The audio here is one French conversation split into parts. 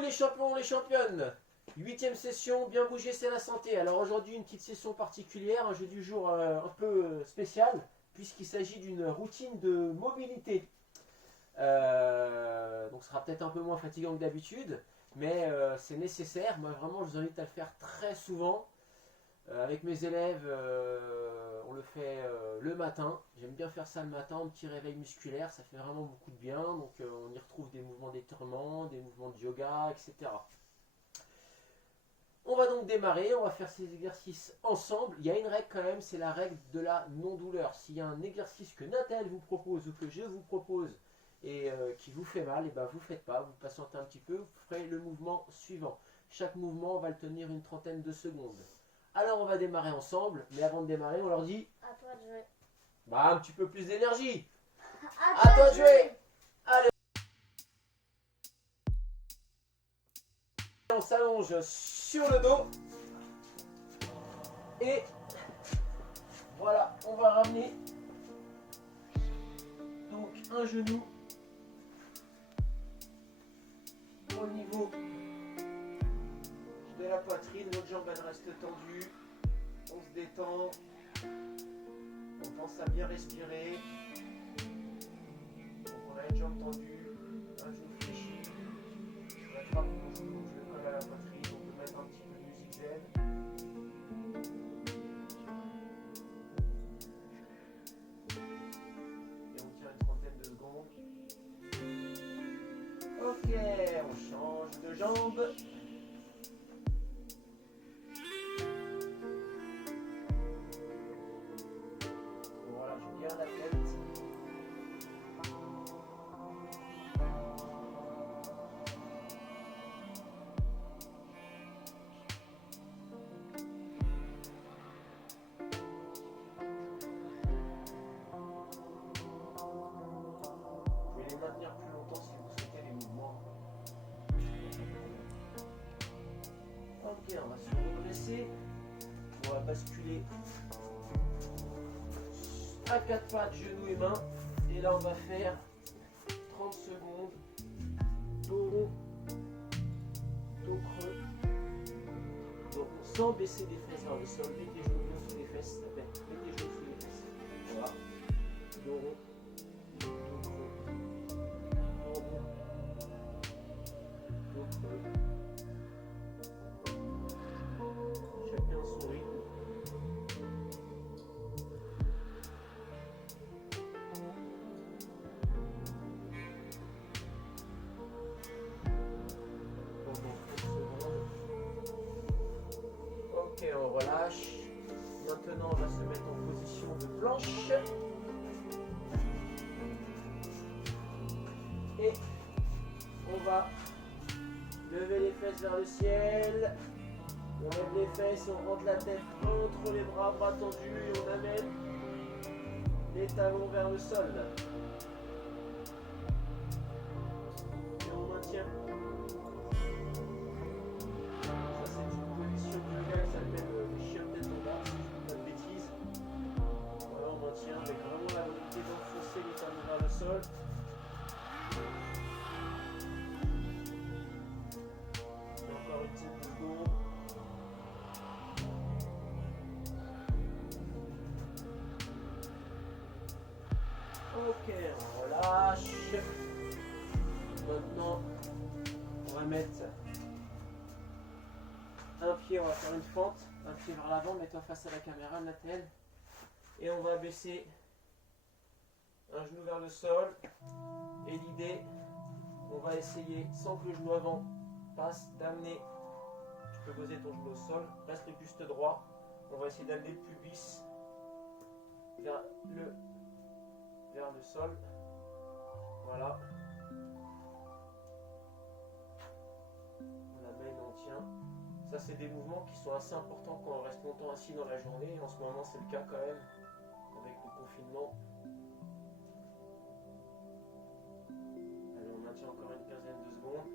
les champions, les championnes. 8e session, bien bouger, c'est la santé. Alors aujourd'hui, une petite session particulière, un jeu du jour un peu spécial, puisqu'il s'agit d'une routine de mobilité. Donc ce sera peut-être un peu moins fatigant que d'habitude, mais c'est nécessaire. Moi vraiment, je vous invite à le faire très souvent. Avec mes élèves, on le fait le matin. J'aime bien faire ça le matin, un petit réveil musculaire, ça fait vraiment beaucoup de bien. Donc on y retrouve des mouvements d'étirement, des mouvements de yoga, etc. On va donc démarrer, on va faire ces exercices ensemble. Il y a une règle quand même, c'est la règle de la non-douleur. S'il y a un exercice que Nathalie vous propose ou que je vous propose et qui vous fait mal, et ben vous ne faites pas, vous patientez un petit peu, vous ferez le mouvement suivant. Chaque mouvement, on va le tenir une trentaine de secondes. Alors on va démarrer ensemble, mais avant de démarrer, on leur dit à toi de jouer. Bah un petit peu plus d'énergie. À toi de jouer. Allez. On s'allonge sur le dos. Et voilà, on va ramener donc un genou au niveau de la poitrine, l'autre jambe elle reste tendue, on se détend, on pense à bien respirer, donc on a une jambe tendue, un genou fléchi, on attrape mon genou, je le colle à la poitrine, on peut mettre un petit peu de musique zen. Et on tient une trentaine de secondes. Ok, on change de jambe. Voilà, je garde la tête. Vous pouvez les maintenir plus longtemps si vous souhaitez les mouvements. Ok, on va se redresser. On va basculer à quatre pattes, genoux et mains. Et là, on va faire 30 secondes. Dos rond, dos creux. Donc, sans baisser les fesses vers le sol. Mettez les genoux bien sous les fesses. Mettez les genoux sous les fesses. Voilà. Dos rond, dos creux. Dos rond, dos creux. Chacun son rythme. Ok, on relâche. Maintenant, on va se mettre en position de planche. Et on va lever les fesses vers le ciel. On lève les fesses, on rentre la tête entre les bras, bras tendus, et on amène les talons vers le sol. Et on maintient. Ça, c'est une position de yoga qui s'appelle le chien tête en bas, si je ne dis pas de bêtises. Voilà, on maintient avec vraiment la volonté d'enfoncer les talons vers le sol. Et encore une dizaine de secondes. Ok, on relâche. Maintenant, on va mettre un pied, on va faire une fente, un pied vers l'avant, mets-toi face à la caméra, Nathalie. Et on va baisser un genou vers le sol. Et l'idée, on va essayer, sans que le genou avant passe, d'amener, tu peux poser ton genou au sol, reste le buste droit. On va essayer d'amener le pubis vers le sol. Voilà. On amène, on tient. Ça, c'est des mouvements qui sont assez importants quand on reste longtemps assis dans la journée. En ce moment, c'est le cas quand même, avec le confinement. Allez, on maintient encore une quinzaine de secondes.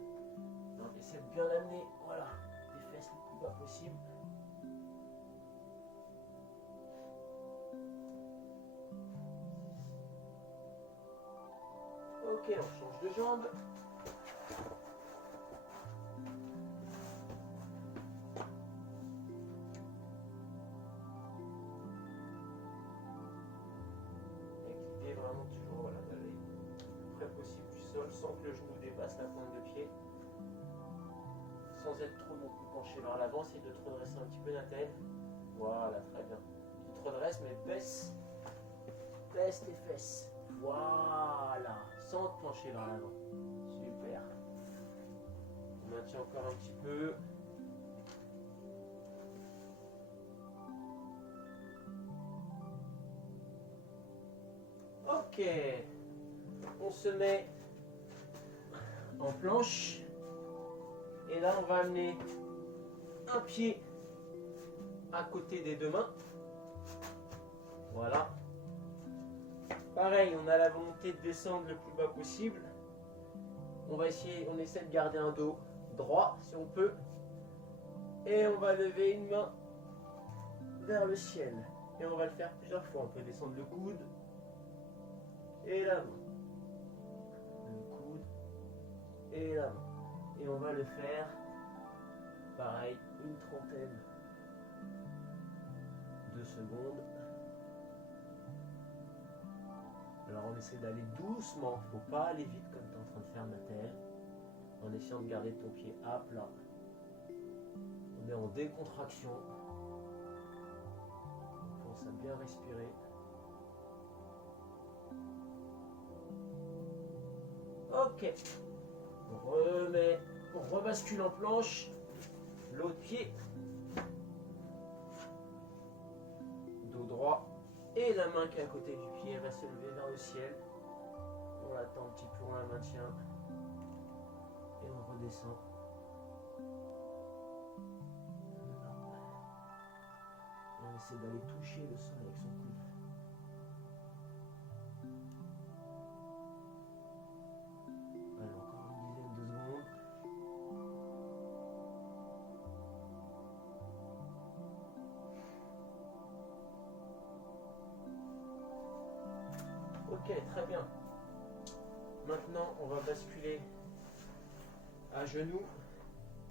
On essaie de bien l'amener, voilà, les fesses le plus bas possible. Ok, on change de jambe. sans que le genou dépasse la pointe de pied. Sans être trop non plus penché vers l'avant, essaye de te redresser un petit peu la tête. Voilà, très bien. Tu te redresses, mais baisse tes fesses. Voilà, sans te pencher vers l'avant. Super. On maintient encore un petit peu. Ok. On se met en planche. Et là, on va amener un pied à côté des deux mains. Voilà. Pareil, on a la volonté de descendre le plus bas possible. On essaie de garder un dos droit si on peut. Et on va lever une main vers le ciel. Et on va le faire plusieurs fois. On peut descendre le coude et la main. Le coude et la main. Et on va le faire, pareil, une trentaine de secondes. Alors on essaie d'aller doucement, il ne faut pas aller vite comme tu es en train de faire Nathel, en essayant de garder ton pied à plat. On est en décontraction. On pense à bien respirer. Ok. On rebascule en planche, l'autre pied, dos droit, et la main qui est à côté du pied va se lever vers le ciel. On l'attend un petit peu, on la maintient, et on redescend. Et on essaie d'aller toucher le sol avec son coude. Ok, très bien. Maintenant, on va basculer à genoux.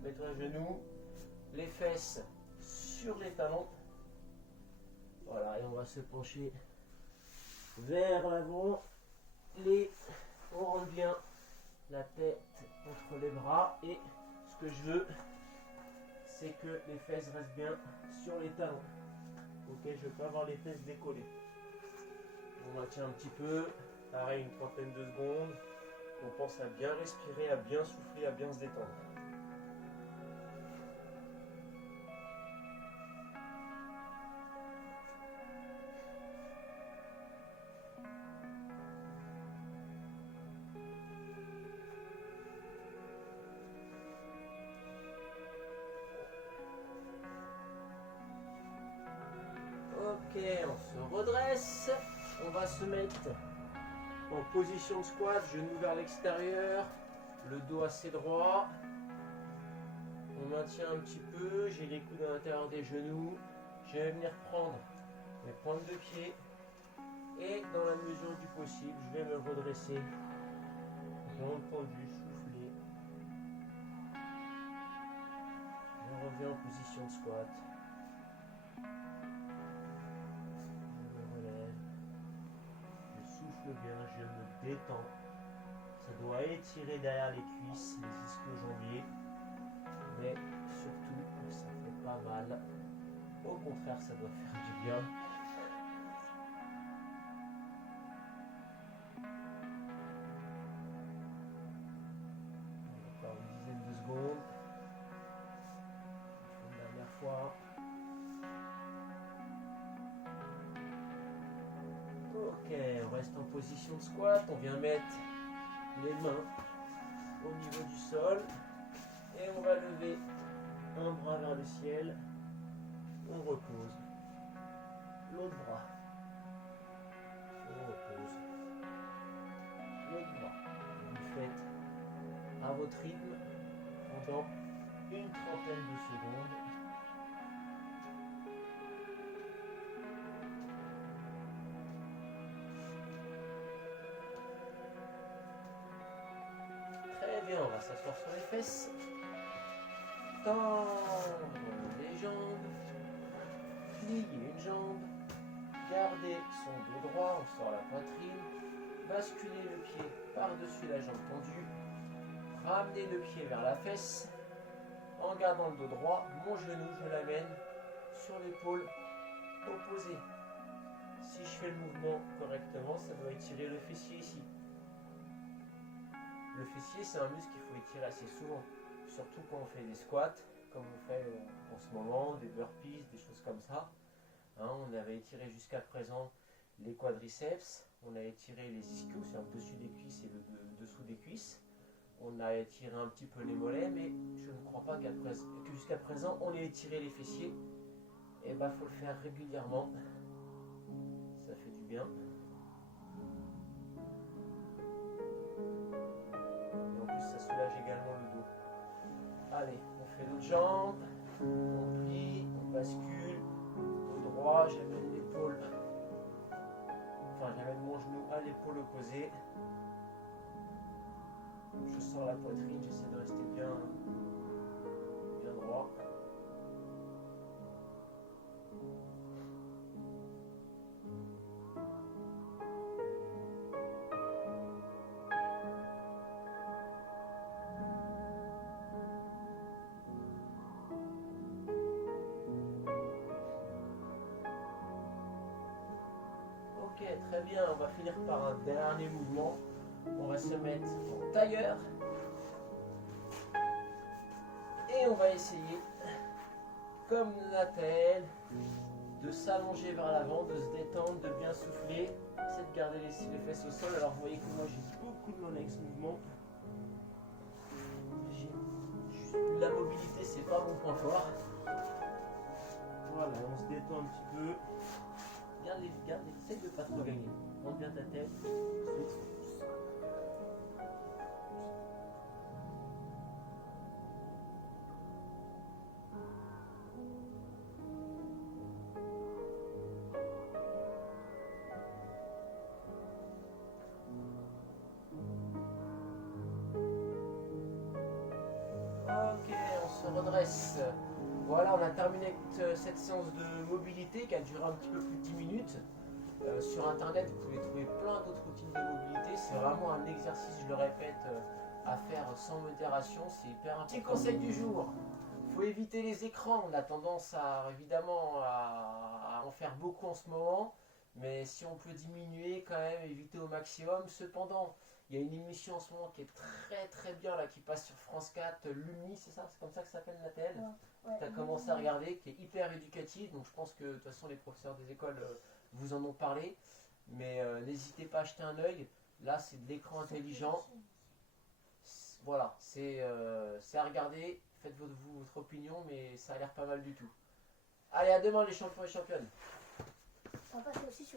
Mets-toi à genoux. Les fesses sur les talons. Voilà, et on va se pencher vers l'avant. On rentre bien la tête entre les bras. Et ce que je veux, c'est que les fesses restent bien sur les talons. Ok, je ne veux pas avoir les fesses décollées. On maintient un petit peu, pareil une trentaine de secondes. On pense à bien respirer, à bien souffler, à bien se détendre. Ok, on se redresse. On va se mettre en position de squat, genoux vers l'extérieur, le dos assez droit. On maintient un petit peu, j'ai les coudes à l'intérieur des genoux. Je vais venir prendre mes pointes de pied et dans la mesure du possible, je vais me redresser. Jambes tendues, souffler. Je reviens en position de squat. Bien, je me détends. Ça doit étirer derrière les cuisses, les ischio-jambiers, mais surtout, ça fait pas mal. Au contraire, ça doit faire du bien. Encore une dizaine de secondes. Une dernière fois. Ok, on reste en position de squat, on vient mettre les mains au niveau du sol et on va lever un bras vers le ciel, on repose l'autre bras, on repose l'autre bras. Vous faites à votre rythme pendant une trentaine de secondes. On va s'asseoir sur les fesses, tendre les jambes, plier une jambe, garder son dos droit, on sort la poitrine, basculer le pied par-dessus la jambe tendue. Ramenez le pied vers la fesse. En gardant le dos droit, mon genou, je l'amène sur l'épaule opposée. Si je fais le mouvement correctement, ça doit étirer le fessier ici. Le fessier, c'est un muscle qu'il faut étirer assez souvent. Surtout quand on fait des squats, comme on fait en ce moment, des burpees, des choses comme ça. Hein, on avait étiré jusqu'à présent les quadriceps, on a étiré les ischios, c'est le dessus des cuisses et le dessous des cuisses. On a étiré un petit peu les mollets, mais je ne crois pas que jusqu'à présent on ait étiré les fessiers. Et ben faut le faire régulièrement. Ça fait du bien. Et en plus ça soulage également le dos. Allez, on fait l'autre jambe, on plie, on bascule, au droit, j'amène l'épaule, enfin j'amène mon genou à l'épaule opposée. Je sors la poitrine, j'essaie de rester bien droit. Ok, très bien, on va finir par un dernier mouvement. On va se mettre en tailleur. Et on va essayer, comme la telle, de s'allonger vers l'avant, de se détendre, de bien souffler. Essayez de garder les fesses au sol. Alors vous voyez que moi j'ai beaucoup de mal avec ce mouvement. La mobilité, c'est pas mon point fort. Voilà, on se détend un petit peu. Garde, essaye de pas trop gagner. Monte bien ta tête. Ok, on se redresse. Voilà, on a terminé cette séance de mobilité qui a duré un petit peu plus de 10 minutes. Sur internet, vous pouvez trouver plein d'autres routines de mobilité. C'est vraiment un exercice, je le répète, à faire sans modération. C'est hyper important. Petit conseil du jour, il faut éviter les écrans. On a tendance évidemment à en faire beaucoup en ce moment. Mais si on peut diminuer quand même, éviter au maximum. Cependant, il y a une émission en ce moment qui est très très bien là, qui passe sur France 4, Lumni, c'est ça? C'est comme ça que ça s'appelle la télé? Ouais. Tu as commencé à regarder, qui est hyper éducative. Donc je pense que de toute façon les professeurs des écoles vous en ont parlé. Mais n'hésitez pas à jeter un œil. Là c'est de l'écran intelligent. Voilà, c'est à regarder. Faites votre opinion, mais ça a l'air pas mal du tout. Allez, à demain les champions et championnes. Ça passe aussi sur